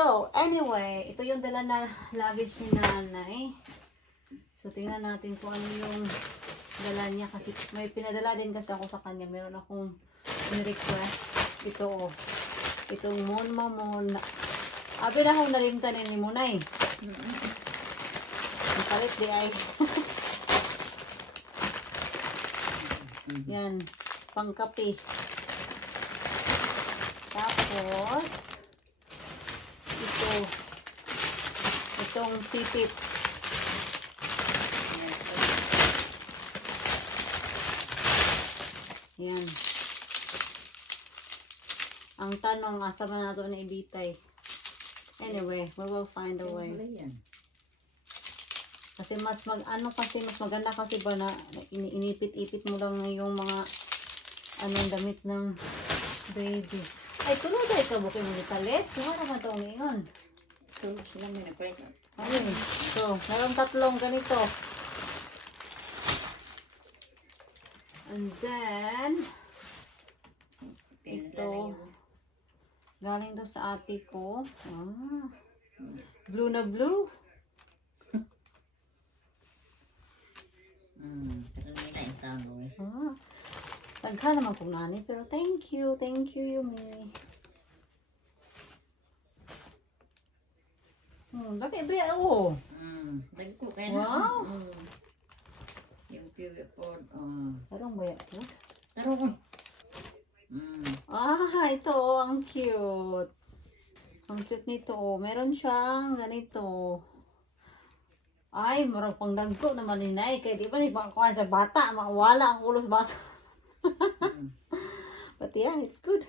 So, anyway, ito yung dala na luggage ni nanay. So, tingnan natin kung ano yung dala niya. Kasi may pinadala din kasi ako sa kanya. Meron akong request. Ito, oh. Itong mon. Abi na akong nalimtanin ni Munay. Ang palit di ay. Yan. Pangkape. Tapos, itong sipit. Yan. Ang tanong, asa ba nato na ibitay? Anyway, we will find a way. Kasi mas maganda kasi ba na inipit-ipit mo lang yung mga damit ng baby. Ay, tulog ay ka bukay mo ditalit. Kung ano man itong ingon? So, sila may nagpalit. Ayun. So, meron tatlong ganito. And then, ito, galing doon sa ate ko. Blue na blue. Pero may na yung tao eh. Tagha naman kong nani, pero thank you Yumi. Bakit ba? Oh. Dagko kaya na. Wow. Yung PV Ford. Tarong ba yan? Taro ko. Ito oh, ang cute. Ang cute nito oh. Meron siyang ganito. Ay, marang pang dagko naman ni Nay. Kaya di ba nagpakakuha sa bata, makawala ang ulo sa baso. But yeah, it's good.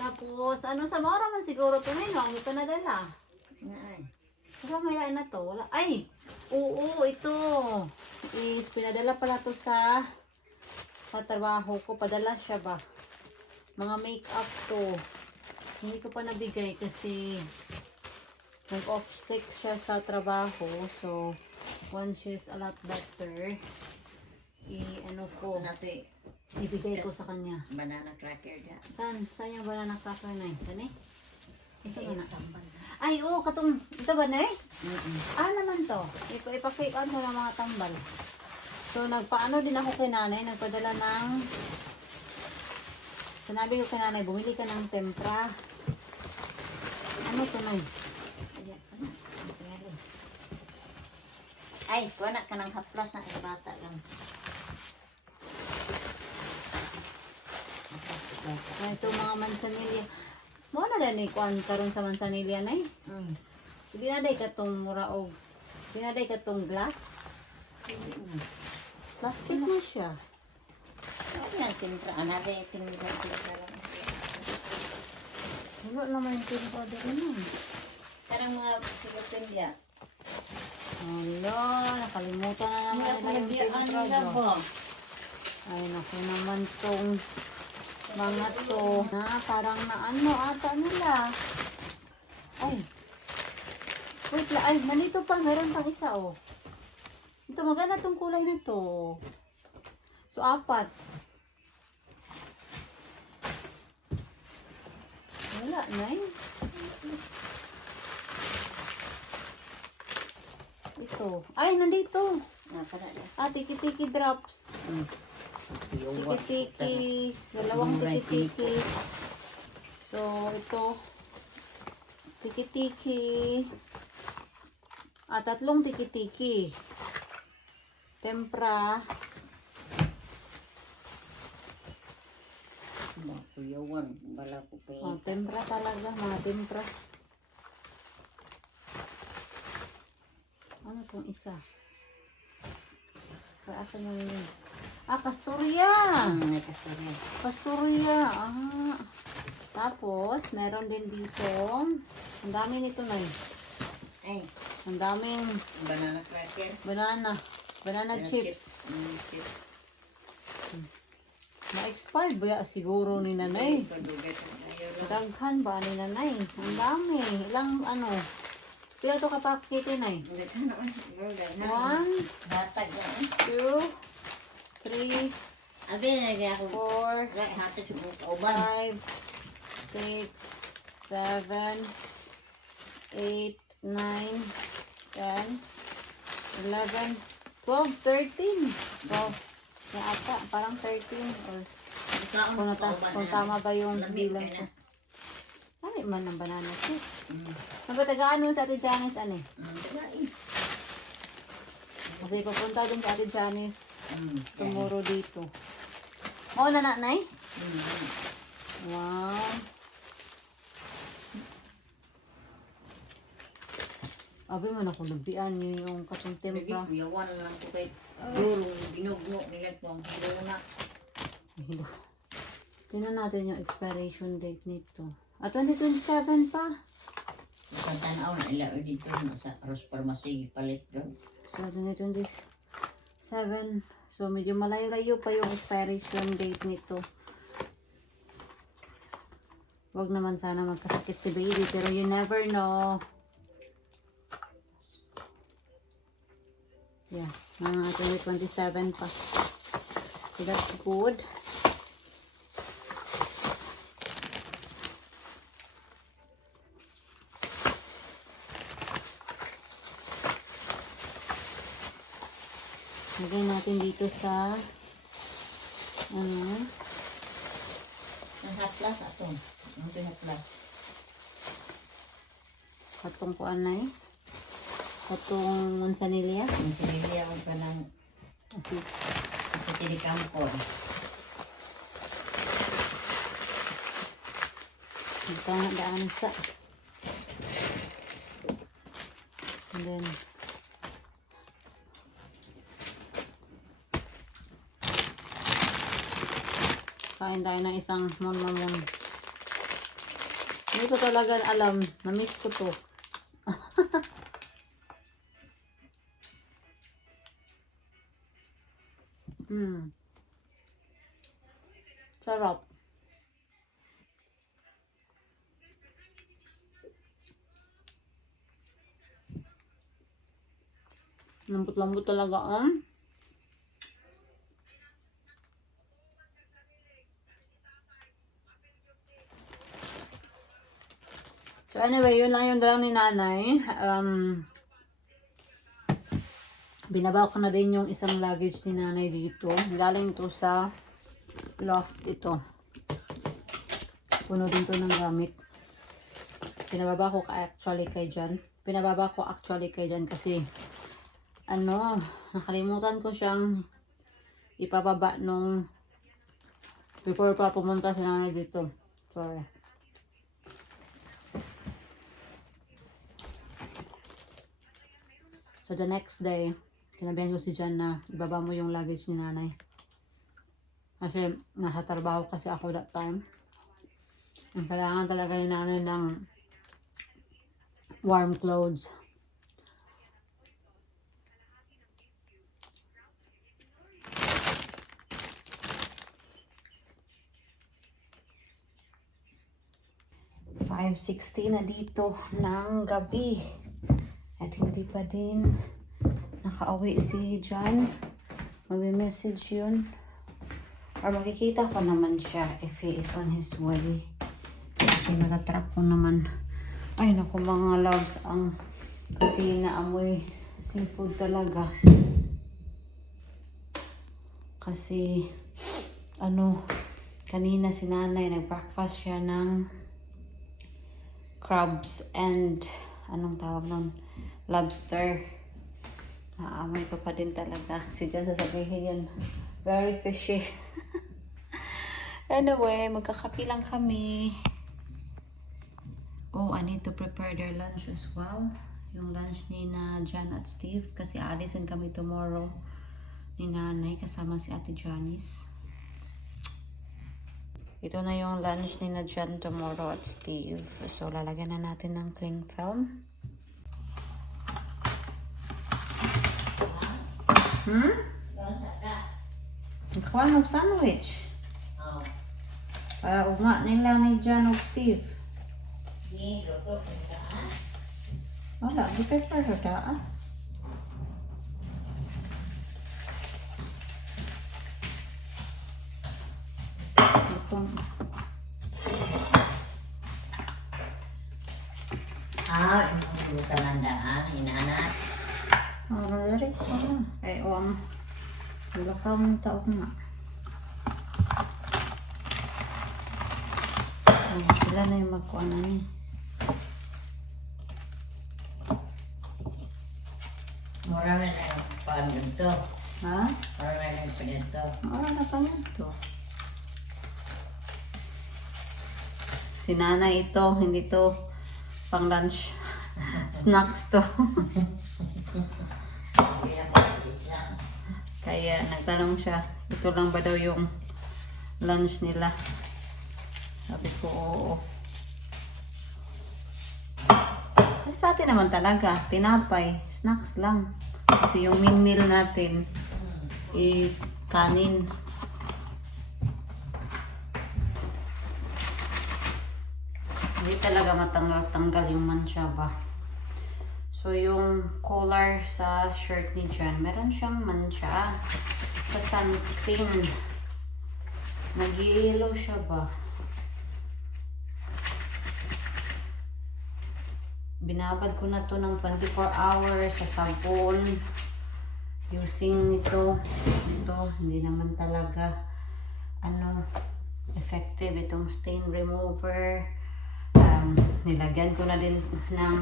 Tapos, sa mora man siguro ito na yun. Ito na dala. Ay. Pero may lain na to. Wala. Ay! Oo, ito. Pinadala pala to sa trabaho ko. Padala siya ba? Mga makeup to. Hindi ko pa nabigay kasi nag-off sick siya sa trabaho. So, once she's a lot better, ibigay ko sa kanya. Banana cracker da. Saan yung banana cracker na yun? Kani? Ito ba na? Tambal. Ay, oo, ito ba na eh? Naman to. Ipafake on ko ng mga tambal. So, nagpaano din ako kay nanay. Nagpadala ng... Sinabi ko kay nanay, bumili ka ng tempra. Ano to na? Ay, kuha na ka ng haplas na bata lang. Ito mga mansanilya. Mo na din ikuan karon sa mansanilya na eh. Hindi na day katong muraog. Hindi na day katong glass. Plastic na siya. Ano yan, timpra? Anari, timpra. Wala naman yung timpra din eh. Karang mga sigatin niya. Hala, nakalimutan na naman nila yung timpra. Ay, naku naman tong mga to na parang ata nila. Ay. Wait lang. Ay, nandito pa. Meron pang isa oh. Ito, maganda tong kulay na to. So, 4. Wala na eh. Ito. Ay, nandito. Tiki-tiki drops. Tiki-tiki. Dalawang tiki-tiki. So, ito. Tiki-tiki. 3 tiki-tiki. Tempra. Kuyawan, bala ko pa Tempra talaga. Mga tempra. Ano itong isa? Kaasan na yun? Castoria! Castoria. Tapos, meron din dito. Ang dami nito na yun. Ay, ang daming banana cracker. Banana chips. Na-expired ba siguro ni nanay? Daghan ba ni nanay? Ang dami. Ilang pila to kapakete na eh? 1, 2, 3, Abi na 4, 5, 6, 7, 8, 9, 10, 11, 12, 13. 12. Yan ata, parang 13 or kung tama ba yung bilang ko. Ay, man ng banana chips. Nagpatagaan mo sa Ate Janice, ano eh? Kasi papunta din sa Ate Janice. Tomorrow dito. Oo na, nanay? Wow. Abi man ako nabian nyo yung katong tempra. Yawan lang ko kay Durong binugno nila po ang na. Tingnan natin yung expiration date nito. 2027 pa. Tanaw na ila dito sa Ross Pharmacy palit doon. So, 2027. So, medyo malayo-layo pa yung expiration date nito. Huwag naman sana magkasakit si baby, pero you never know. Yeah, 2027 pa. So, that's good. Lagay natin dito sa Ang hatlas ato. Ang hatlas. katong kuan na katong mansanilya. Ang sinilya ko pa ng Kasi tinikampor. ito na daan sa. And then kain tayo ng isang mon. Hindi ko talaga alam. Na-miss ko to. Sarap. Lambot-lambot talaga. So anyway, yun lang yung dalang ni nanay. Binabaw ko na din yung isang luggage ni nanay dito. Galing to sa loft ito. Puno din to ng gamit. Pinababa ko actually kay Jan kasi nakalimutan ko siyang ipababa nung before pa pumunta si nanay dito. Sorry. So the next day, sinabihan ko si Jan na ibaba mo yung luggage ni nanay. Kasi nasa trabaho kasi ako that time. Ang kailangan talaga ni nanay ng warm clothes. $5:60 na dito ng gabi. At hindi pa din nakauwi si Jan. Mag-message yun. Or makikita ko naman siya if he is on his way. Kasi natatrack ko naman. Ay naku mga loves, ang kusina amoy seafood talaga. Kasi kanina si nanay nag-breakfast siya ng crabs and anong tawag nun? Lobster. Naamoy ko pa din talaga. Si Jan sasabihin yun. Very fishy. Anyway, magkakapi lang kami. Oh, I need to prepare their lunch as well. Yung lunch ni na Jan at Steve. Kasi aalisin kami tomorrow ni nanay kasama si Ate Janice. Ito na yung lunch ni na Jan tomorrow at Steve. So, lalagyan na natin ng cling film. Ikaw ng sandwich. Para ugma nila ni Jan o Steve. Wala, di pepper sa daan. Bukan landaan, inanak. Diretso na. Ay, wala ka mong tao nga. Sila na yung magkuha na niya. Mura na lang pag ganito. Ha? Mura na lang pag ganito. Na pa yan to. Si nanay ito, hindi to pang lunch. Snacks to. Kaya nagtanong siya, ito lang ba daw yung lunch nila? Sabi ko, oo. Kasi sa atin naman talaga, tinapay, snacks lang. Kasi yung main meal natin is kanin. Hindi talaga matanggal-tanggal yung mansya ba. So yung collar sa shirt ni John, meron siyang mansya sa sunscreen. Nag-yellow siya ba. Binabad ko na to ng 24 hours sa sabon. Using ito, hindi naman talaga effective itong stain remover. Nilagyan ko na din ng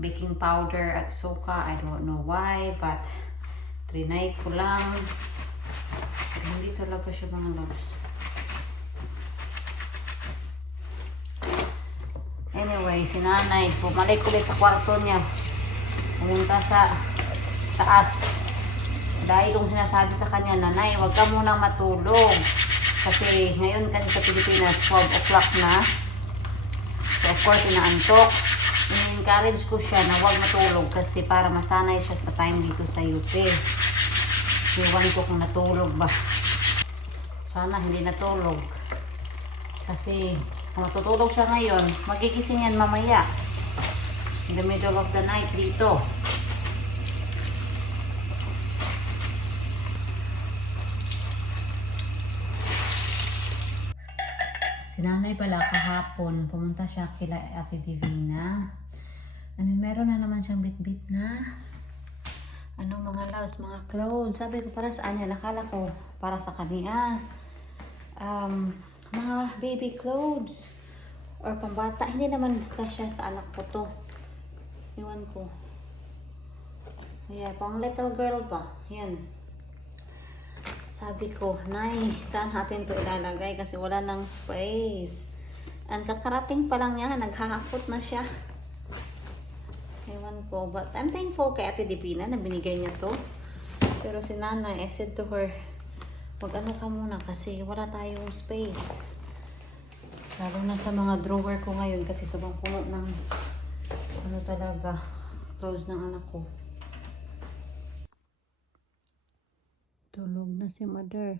baking powder at suka. I don't know why, but trinay ko lang. Hindi talaga siya mga loves. Anyway, si nanay, bumalik ulit sa kwarto niya. Pumunta sa taas. Dahil kong sinasabi sa kanya, nanay, huwag ka munang matulog. Kasi ngayon kasi sa Pilipinas, 12 o'clock na. So of course, inaantok. In-encourage ko siya na huwag matulog kasi para masanay siya sa time dito sa UP. Iwan ko kung natulog ba. Sana hindi natulog. Kasi kung matutulog siya ngayon, magigising yan mamaya. In the middle of the night dito. Si nanay pala kahapon, pumunta siya kila Ate Divina. And meron na naman siyang bit-bit na mga loves, mga clothes. Sabi ko para sa kanya, nakala ko para sa kanya. Mga baby clothes or pambata. Hindi naman kasya sa anak ko to. Iwan ko. Yeah, pang little girl ba? Yan. Sabi ko, nay, saan natin to ilalagay kasi wala nang space. And kakarating pa lang niya, naghahakot na siya. Ewan ko, but I'm thankful kay Ate Divina na binigay niya to. Pero si nanay, I said to her, mag-ano ka muna kasi wala tayong space. Lalo na sa mga drawer ko ngayon kasi sobrang puno ng talaga, clothes ng anak ko. Tulog na si mother.